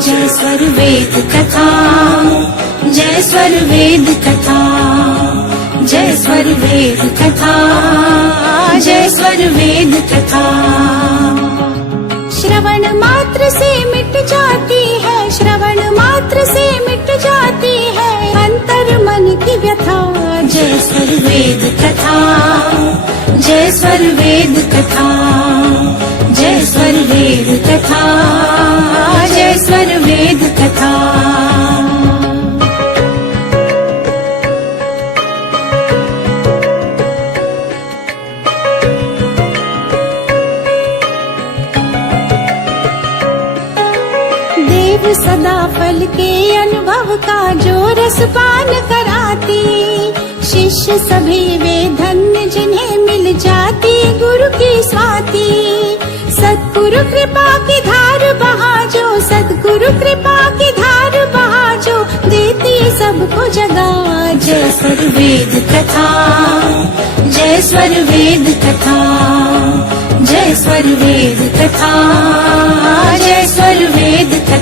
जय स्वर वेद कथा, जय स्वर वेद कथा, जय स्वर वेद कथा, जय स्वर वेद कथा। श्रवण मात्र से मिट जाती है, श्रवण मात्र से मिट जाती है अंतर मन की व्यथा। जय स्वर वेद कथा, जय स्वर वेद कथा, जय स्वर वेद कथा, जय स्वर वेद कथा। देव सदा फल के अनुभव का जो रसपान कराती, शिष्य सभी वे धन्य जिन्हें मिल जाती गुरु की स्वाति। सद्गुरु कृपा की धार बहा जो, सद्गुरु कृपा की धार बहा जो, देती सबको जगा। जय स्वर वेद कथा, जय स्वर वेद कथा, जय स्वर वेद कथा, जय स्वर वेद कथा।